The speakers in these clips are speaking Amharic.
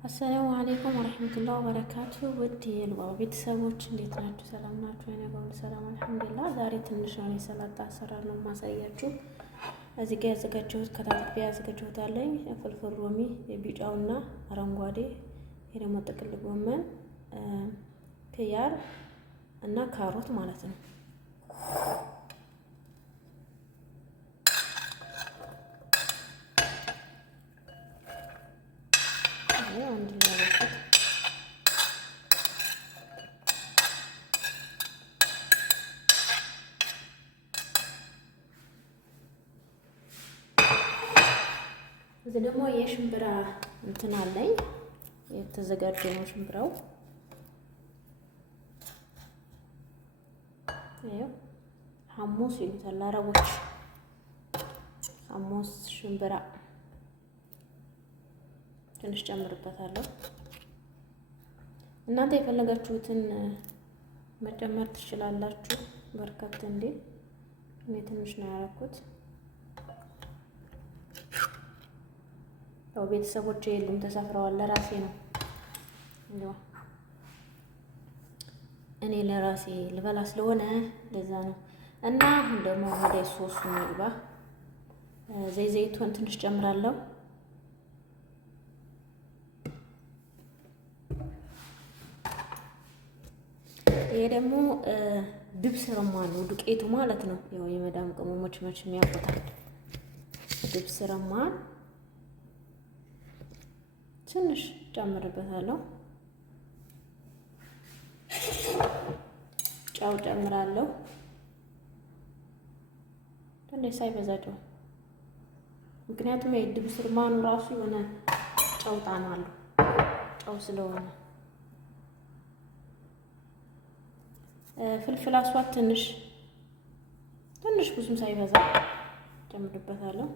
አሰላሙ አለይኩም ወረህመቱላሂ ወበረካቱ። ውድ የልባው ቤተሰቦች እንዴት ናችሁ? ሰላም ናችሁ? እኔ ጋር ሁሉ ሰላም አልሐምዱሊላህ። ዛሬ ትንሽ የሰላጣ አሰራር ነው የማሳያችሁ። እዚህ ጋር ያዘጋጀሁት ከታጥቤ ያዘጋጀሁት አለኝ ፍልፍል ሮሚ የቢጫውና አረንጓዴ፣ ይሄ ደግሞ ጥቅል ጎመን፣ ክያር እና ካሮት ማለት ነው። አንድ ላይ እዚህ ደግሞ የሽምብራ እንትን አለኝ የተዘጋጀ ነው ሽምብራው። ይሄው ሐሙስ ይሉታል አረቦች፣ ሐሙስ ሽምብራ ትንሽ ጨምርበታለሁ። እናንተ የፈለጋችሁትን መጨመር ትችላላችሁ። በርከት እንዴ እኔ ትንሽ ነው ያደረኩት። ያው ቤተሰቦቼ የሉም ተሰፍረዋል፣ ለራሴ ነው እንደው እኔ ለራሴ ልበላ ስለሆነ ለዛ ነው። እና አሁን ደግሞ ወደ ሶሱ እንግባ። ዘይቱን ትንሽ ጨምራለሁ። ይሄ ደግሞ ድብስ ረማን ነው ዱቄቱ ማለት ነው። ያው የመዳም ቅመሞች መቼም ያውቁታል። ድብስ ረማን ትንሽ ጨምርበታለሁ። ጨው ጨምራለሁ፣ ትንሽ ሳይበዛ ጨው። ምክንያቱም ይሄ ድብስ ረማኑ ራሱ የሆነ ጨው ጣዕም አለው፣ ጨው ስለሆነ። ፍልፍል አስዋት ትንሽ ብዙም ሳይበዛ ጨምርበታለሁ።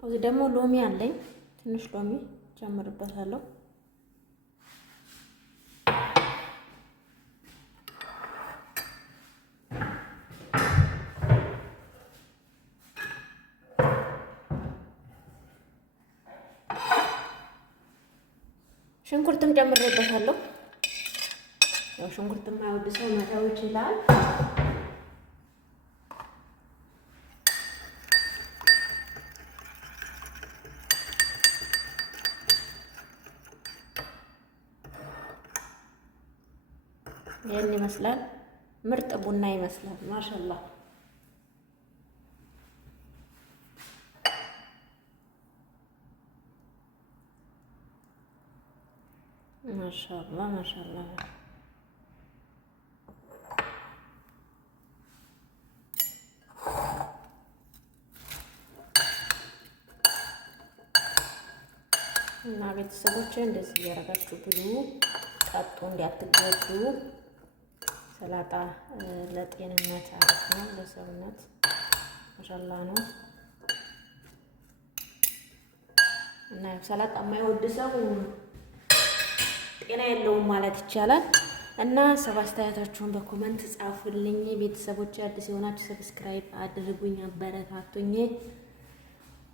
እዚህ ደግሞ ሎሚ አለኝ፣ ትንሽ ሎሚ ጨምርበታለሁ። ሽንኩርትም ጨምርበታለሁ። ያው ሽንኩርት የማይወድ ሰው መተው ይችላል። ይሄን ይመስላል። ምርጥ ቡና ይመስላል። ማሻአላህ ማሻአላህ ማሻአላህ። እና ቤተሰቦቼ እንደዚህ እያደረጋችሁ ብሉ፣ ጠጡ፣ እንዲያትጎዱ። ሰላጣ ለጤንነት አሪፍ ነው፣ ለሰውነት ማሻአላህ ነው። እና ሰላጣ የማይወድ ሰው ጤና የለውም ማለት ይቻላል። እና ሰብ አስተያየታችሁን በኮመንት ጻፉልኝ። ቤተሰቦች አዲስ የሆናችሁ ሰብስክራይብ አድርጉኝ፣ አበረታቱኝ።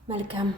መልካም